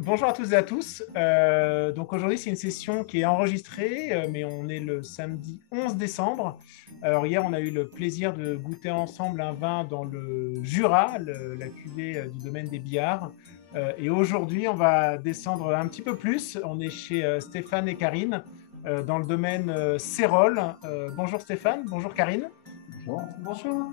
Bonjour à tous et à tous. Donc aujourd'hui, c'est une session qui est enregistrée, mais on est le samedi 11 décembre. Alors hier, on a eu le plaisir de goûter ensemble un vin dans le Jura, la cuvée du domaine des Billards. Et aujourd'hui, on va descendre un petit peu plus. On est chez Stéphane et Karine dans le domaine Cérol. Bonjour Stéphane, bonjour Karine. Bonjour. Bonjour.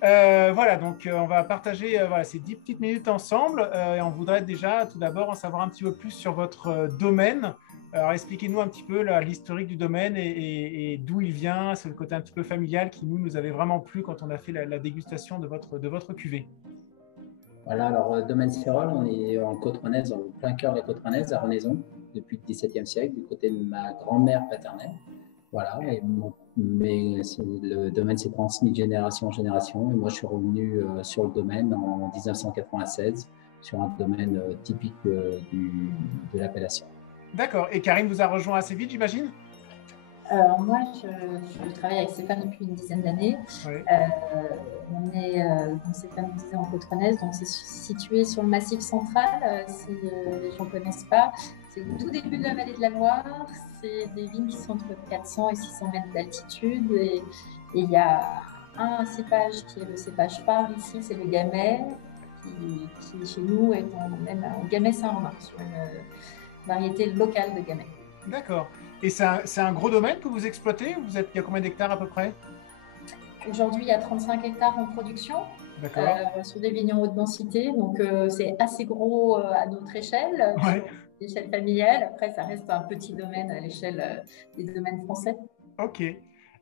Voilà, donc on va partager voilà, ces 10 petites minutes ensemble et on voudrait déjà tout d'abord en savoir un petit peu plus sur votre domaine. Alors expliquez-nous un petit peu l'historique du domaine et d'où il vient. C'est le côté un petit peu familial qui nous avait vraiment plu quand on a fait la dégustation de votre cuvée. Voilà, alors domaine Cérol, on est en côte rouennaise, en plein cœur de la côte rouennaise, à Renaison, depuis le XVIIe siècle, du côté de ma grand-mère paternelle. Voilà, mais le domaine s'est transmis de génération en génération, et moi je suis revenu sur le domaine en 1996, sur un domaine typique de l'appellation. D'accord. Et Karine vous a rejoint assez vite, j'imagine? Alors moi, je travaille avec Stéphane depuis une dizaine d'années. Oui. On est, comme Stéphane disait, en Côte-Rouennaise, donc c'est situé sur le Massif central, si les gens ne connaissent pas. C'est au tout début de la vallée de la Loire. C'est des vignes qui sont entre 400 et 600 mètres d'altitude. Et il y a un cépage qui est le cépage phare ici, c'est le Gamay, qui chez nous est même un Gamay Saint-Romain, sur une variété locale de Gamay. D'accord. Et c'est un gros domaine que vous exploitez? Il y a combien d'hectares à peu près? Aujourd'hui, il y a 35 hectares en production sur des vignes en haute densité. Donc, c'est assez gros à notre échelle, ouais. sur l'échelle familiale. Après, ça reste un petit domaine à l'échelle des domaines français. Ok.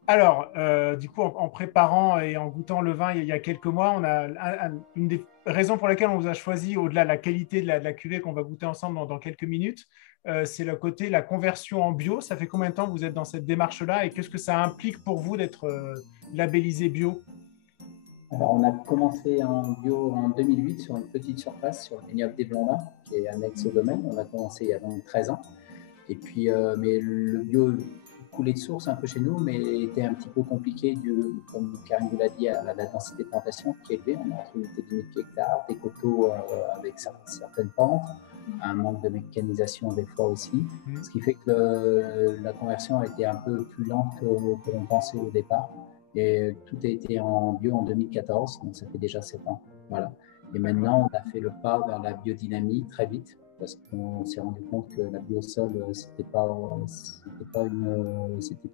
Alors, du coup, en préparant et en goûtant le vin il y a quelques mois, on a une des raisons pour lesquelles on vous a choisi, au-delà de la qualité de la cuvée qu'on va goûter ensemble dans quelques minutes, c'est le côté, la conversion en bio. Ça fait combien de temps que vous êtes dans cette démarche-là et qu'est-ce que ça implique pour vous d'être labellisé bio? Alors, on a commencé en bio en 2008 sur une petite surface, sur le vignoble des Blandins, qui est annexe au domaine. On a commencé il y a donc 13 ans. Et puis, mais le bio coulait de source un peu chez nous, mais était un petit peu compliqué, comme Karine vous l'a dit, à la densité de plantation qui est élevée. On a entre une unité de 1000 hectares, des coteaux avec certaines pentes, un manque de mécanisation des fois aussi, ce qui fait que la conversion a été un peu plus lente que l'on pensait au départ. Et tout a été en bio en 2014, donc ça fait déjà 7 ans. Voilà. Et maintenant, on a fait le pas vers la biodynamie très vite, parce qu'on s'est rendu compte que la biosol, c'était pas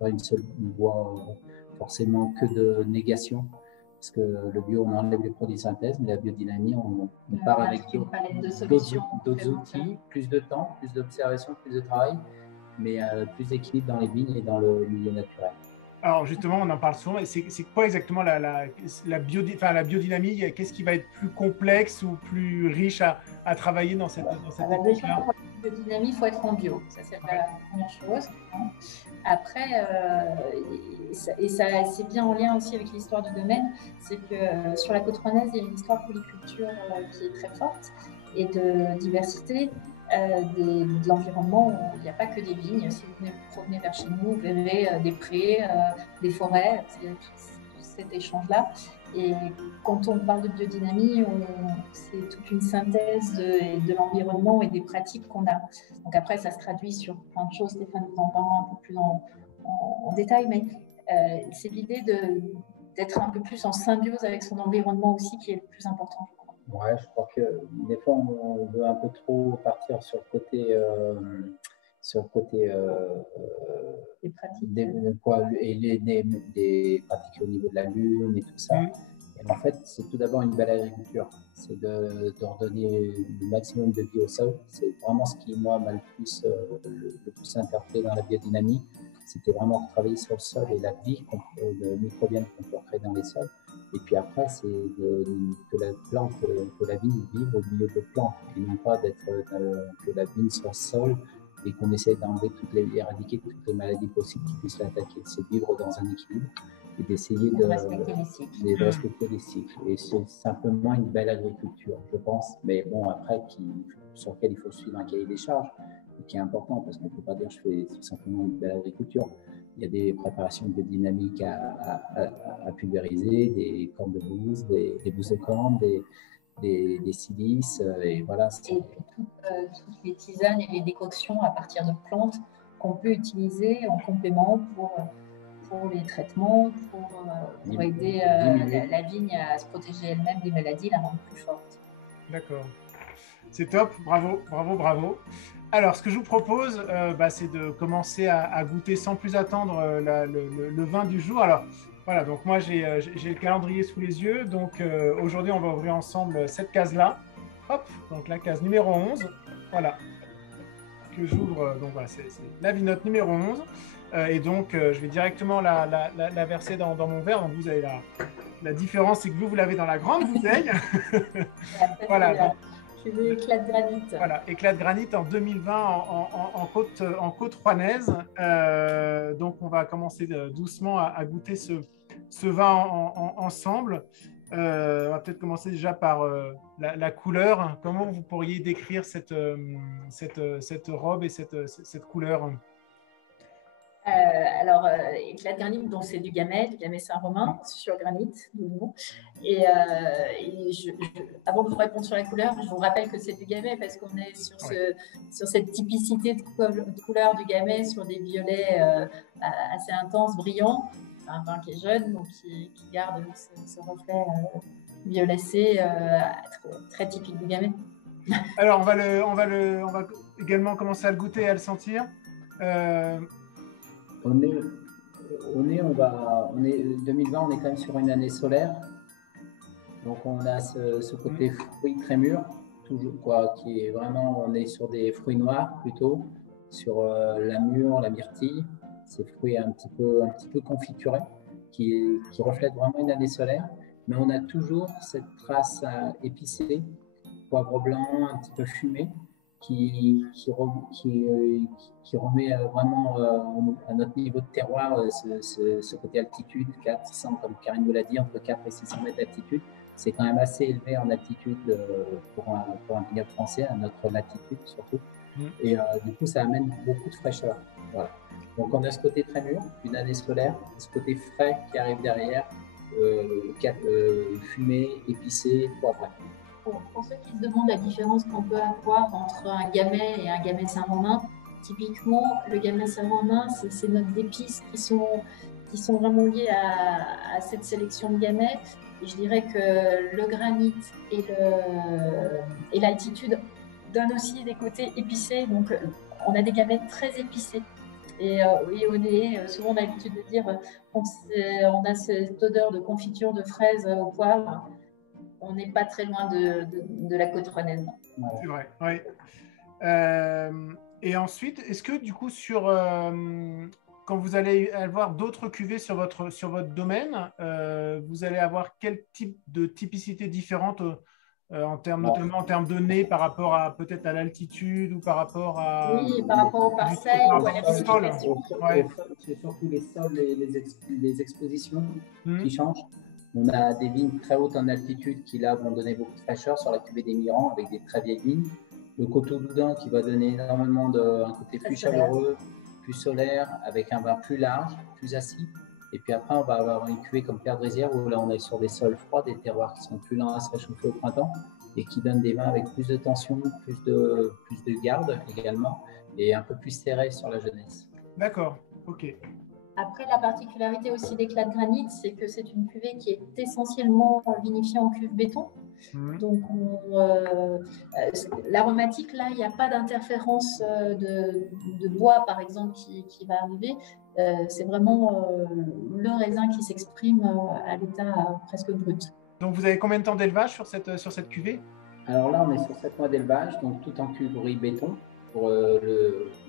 une seule voie forcément que de négation, parce que le bio, on enlève les produits de synthèse, mais la biodynamie, on part avec d'autres outils, plus de temps, plus d'observation, plus de travail, mais plus d'équilibre dans les vignes et dans le milieu naturel. Alors justement, on en parle souvent, mais c'est quoi exactement la biodynamie? Qu'est-ce qui va être plus complexe ou plus riche à travailler dans cette technique-là? Pour la biodynamie, il faut être en bio, ça c'est la première chose. Après, c'est bien en lien aussi avec l'histoire du domaine, c'est que sur la côte rouennaise, il y a une histoire de polyculture qui est très forte et de diversité. De l'environnement, il n'y a pas que des vignes. Si vous provenez vers chez nous, vous verrez des prés, des forêts, tout cet échange-là. Et quand on parle de biodynamie, c'est toute une synthèse de l'environnement et des pratiques qu'on a. Donc après, ça se traduit sur plein de choses. Stéphane vous en parlera un peu plus en détail, mais c'est l'idée d'être un peu plus en symbiose avec son environnement aussi qui est le plus important. Ouais, je crois que des fois, on veut un peu trop partir sur le côté, des pratiques. Des pratiques au niveau de la lune et tout ça. Et en fait, c'est tout d'abord une belle agriculture. C'est de redonner le maximum de vie au sol. C'est vraiment ce qui, moi, m'a le plus interpellé dans la biodynamie. C'était vraiment de travailler sur le sol et la vie microbienne qu'on peut créer dans les sols. Et puis après, c'est que la vigne vive au milieu de plantes et non pas que la vigne soit seule et qu'on essaye éradiquer toutes les maladies possibles qui puissent l'attaquer. C'est vivre dans un équilibre et d'essayer de respecter les cycles. Et c'est simplement une belle agriculture, je pense. Mais bon, après, sur lequel il faut suivre un cahier des charges, qui est important parce qu'on ne peut pas dire que je fais simplement une belle agriculture. Il y a des préparations biodynamiques à pulvériser, des cornes de bouse, des bousses de cornes, des silices, et voilà. Et toutes les tisanes et les décoctions à partir de plantes qu'on peut utiliser en complément pour les traitements, pour aider la vigne à se protéger elle-même des maladies, la rendre plus forte. D'accord. C'est top, bravo, bravo, bravo. Alors, ce que je vous propose, c'est de commencer à goûter sans plus attendre le vin du jour. Alors, voilà, donc moi, j'ai le calendrier sous les yeux. Donc, aujourd'hui, on va ouvrir ensemble cette case-là. Hop, donc la case numéro 11. Voilà, que j'ouvre. Donc, voilà, c'est la vinote numéro 11. Et donc, je vais directement la verser dans mon verre. Donc, vous avez la différence, c'est que vous l'avez dans la grande bouteille. Voilà. Donc, éclat de granit. Voilà, éclat de granit en 2020 en côte rouennaise. Donc, on va commencer doucement à goûter ce vin ensemble. On va peut-être commencer déjà par la couleur. Comment vous pourriez décrire cette robe et cette couleur? Éclat de granit, donc c'est du Gamay Saint-Romain sur granit, de nouveau. Et avant de vous répondre sur la couleur, je vous rappelle que c'est du Gamay parce qu'on est sur cette typicité de couleur du Gamay sur des violets assez intenses, brillants. C'est un vin qui est jeune, donc qui garde ce reflet violacé très typique du Gamay. Alors, on va également commencer à le goûter et à le sentir. On est 2020, on est quand même sur une année solaire. Donc on a ce côté fruit très mûr, toujours qui est vraiment, on est sur des fruits noirs plutôt, sur la mûre, la myrtille, ces fruits un petit peu confiturés, qui reflètent vraiment une année solaire. Mais on a toujours cette trace épicée, poivre blanc, un petit peu fumé, qui remet vraiment à notre niveau de terroir ce côté altitude, 400, comme Karine vous l'a dit, entre 4 et 600 mètres d'altitude. C'est quand même assez élevé en altitude pour un vignoble français, à notre latitude surtout. Et du coup, ça amène beaucoup de fraîcheur. Voilà. Donc, on a ce côté très mûr, une année solaire, ce côté frais qui arrive derrière, fumé, épicé, poivré. Pour ceux qui se demandent la différence qu'on peut avoir entre un Gamay et un Gamay Saint-Romain, typiquement, le Gamay Saint-Romain, c'est notes d'épices qui sont vraiment liées à cette sélection de Gamay. Et je dirais que le granit et l'altitude donnent aussi des côtés épicés. Donc, on a des Gamay très épicés. Et on est souvent l'habitude de dire on a cette odeur de confiture de fraises au poivre. On n'est pas très loin de la côte rouennaise. C'est vrai, oui. Et ensuite, est-ce que du coup, quand vous allez avoir d'autres cuvées sur votre domaine, vous allez avoir quel type de typicité différente notamment en termes de nez par rapport peut-être à l'altitude ou par rapport à… Oui, par rapport aux parcelles, ou à la précipitation. C'est surtout les sols et les expositions qui changent. On a des vignes très hautes en altitude qui, là, vont donner beaucoup de fraîcheur sur la cuvée des Mirans avec des très vieilles vignes. Le Coteau-Doudin qui va donner énormément un côté plus chaleureux, plus solaire, avec un vin plus large, plus acide. Et puis après, on va avoir une cuvée comme Perdrizière où là, on est sur des sols froids, des terroirs qui sont plus lents à se réchauffer au printemps et qui donnent des vins avec plus de tension, plus de garde également et un peu plus serrés sur la jeunesse. D'accord, ok. Après, la particularité aussi d'éclat de granit, c'est que c'est une cuvée qui est essentiellement vinifiée en cuve béton. Donc, l'aromatique, là, il n'y a pas d'interférence de bois, par exemple, qui va arriver. C'est vraiment le raisin qui s'exprime à l'état presque brut. Donc, vous avez combien de temps d'élevage sur cette cuvée? Alors là, on est sur 7 mois d'élevage, donc tout en cuverie béton pour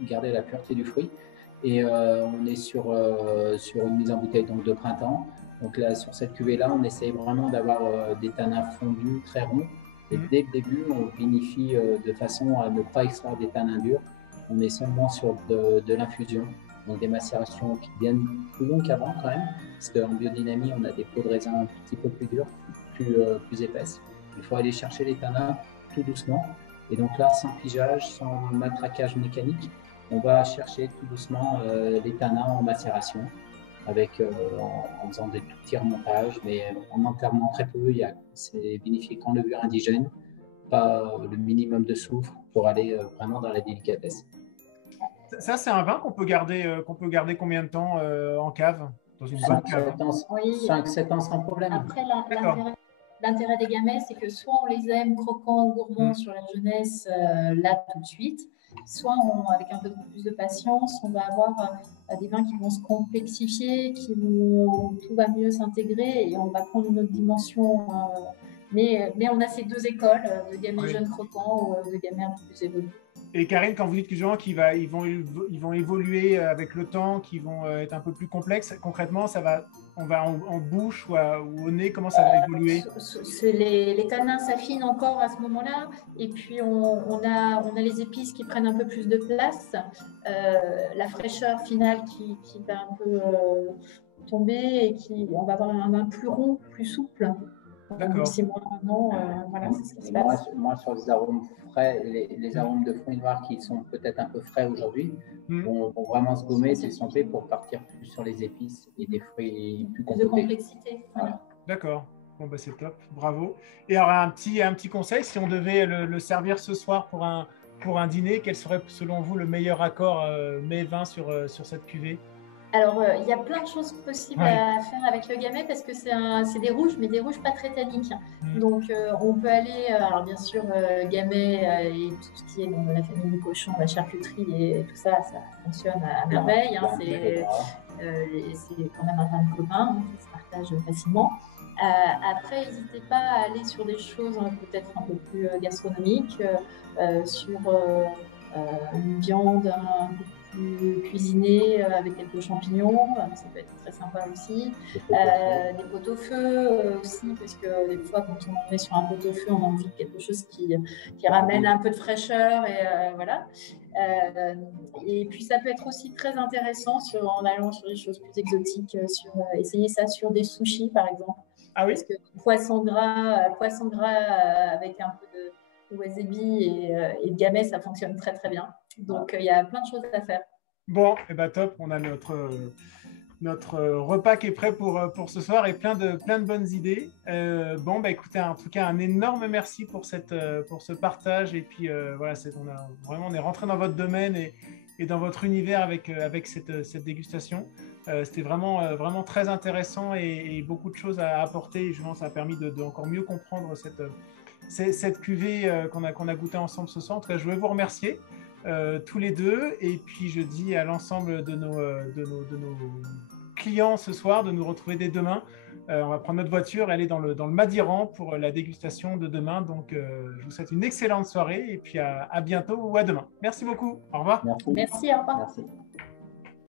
garder la pureté du fruit. Et on est sur une mise en bouteille donc, de printemps. Donc là, sur cette cuvée-là, on essaye vraiment d'avoir des tanins fondus très ronds. Et dès le début, on vinifie de façon à ne pas extraire des tanins durs. On est seulement sur de l'infusion, donc des macérations qui viennent plus longues qu'avant quand même, parce qu'en biodynamie, on a des peaux de raisin un petit peu plus dures, plus épaisses. Il faut aller chercher les tanins tout doucement. Et donc là, sans pigeage, sans matraquage mécanique, on va chercher tout doucement les tanins en macération. avec, en faisant des tout petits remontages, mais en enterrement très peu. C'est vinifié qu'en levure indigène, pas le minimum de soufre pour aller vraiment dans la délicatesse. Ça, c'est un vin qu'on peut garder combien de temps en cave, dans une bonne cave? 5-7 ans sans problème. Après, l'intérêt des gamets, c'est que soit on les aime croquants, gourmands sur la jeunesse, là tout de suite, soit avec un peu plus de patience, on va avoir des vins qui vont se complexifier, tout va mieux s'intégrer et on va prendre une autre dimension. Mais on a ces deux écoles, de gamay jeunes croquants ou de gamay un peu plus évolués. Et Karine, quand vous dites qu'ils vont évoluer avec le temps, qu'ils vont être un peu plus complexes, concrètement, on va en bouche ou au nez, comment ça va évoluer? Les tanins s'affinent encore à ce moment-là, et puis on a les épices qui prennent un peu plus de place, la fraîcheur finale qui va un peu tomber, et on va avoir un vin plus rond, plus souple. D'accord. 6 mois, un an, voilà, c'est ce qui se passe. Moi, sur les arômes frais, les arômes de fruits noirs qui sont peut-être un peu frais aujourd'hui, vont vraiment se gommer, s'estomper pour partir plus sur les épices et des fruits plus de complexité. Voilà. D'accord. Bon, bah, c'est top, bravo. Et alors, un petit conseil, si on devait le servir ce soir pour un dîner, quel serait selon vous le meilleur accord mets-vin sur cette cuvée? Alors, il y a plein de choses possibles à faire avec le gamay parce que c'est des rouges, mais des rouges pas très tanniques. Donc, on peut aller, alors bien sûr, gamay et tout ce qui est dans la famille du cochon, la charcuterie et tout ça, ça fonctionne à merveille. Hein, c'est quand même un vin de commun, hein, qui se partage facilement. Après, n'hésitez pas à aller sur des choses peut-être un peu plus gastronomiques, sur une viande un peu plus cuisinée avec quelques champignons, ça peut être très sympa aussi. Des pot-au-feu aussi, parce que des fois, quand on est sur un pot-au-feu, on a envie de quelque chose qui ramène un peu de fraîcheur, et voilà. Et puis, ça peut être aussi très intéressant en allant sur des choses plus exotiques, essayer ça sur des sushis, par exemple. Ah oui? Parce que poisson gras avec un peu de wasabi et de gamay, ça fonctionne très très bien. Donc il y a plein de choses à faire. Bon, et bah top, on a notre repas qui est prêt pour ce soir et plein de bonnes idées. Bon, bah écoutez, en tout cas, un énorme merci pour ce partage. Et puis voilà, on est rentré dans votre domaine et dans votre univers avec cette dégustation. C'était vraiment très intéressant et beaucoup de choses à apporter. Et je pense que ça a permis de encore mieux comprendre cette cuvée qu'on a goûté ensemble ce soir. En tout cas, je veux vous remercier tous les deux. Et puis, je dis à l'ensemble de nos clients ce soir de nous retrouver dès demain. On va prendre notre voiture et aller dans le Madiran pour la dégustation de demain. Donc, je vous souhaite une excellente soirée et puis à bientôt ou à demain. Merci beaucoup. Au revoir. Merci. Merci, au revoir. Merci.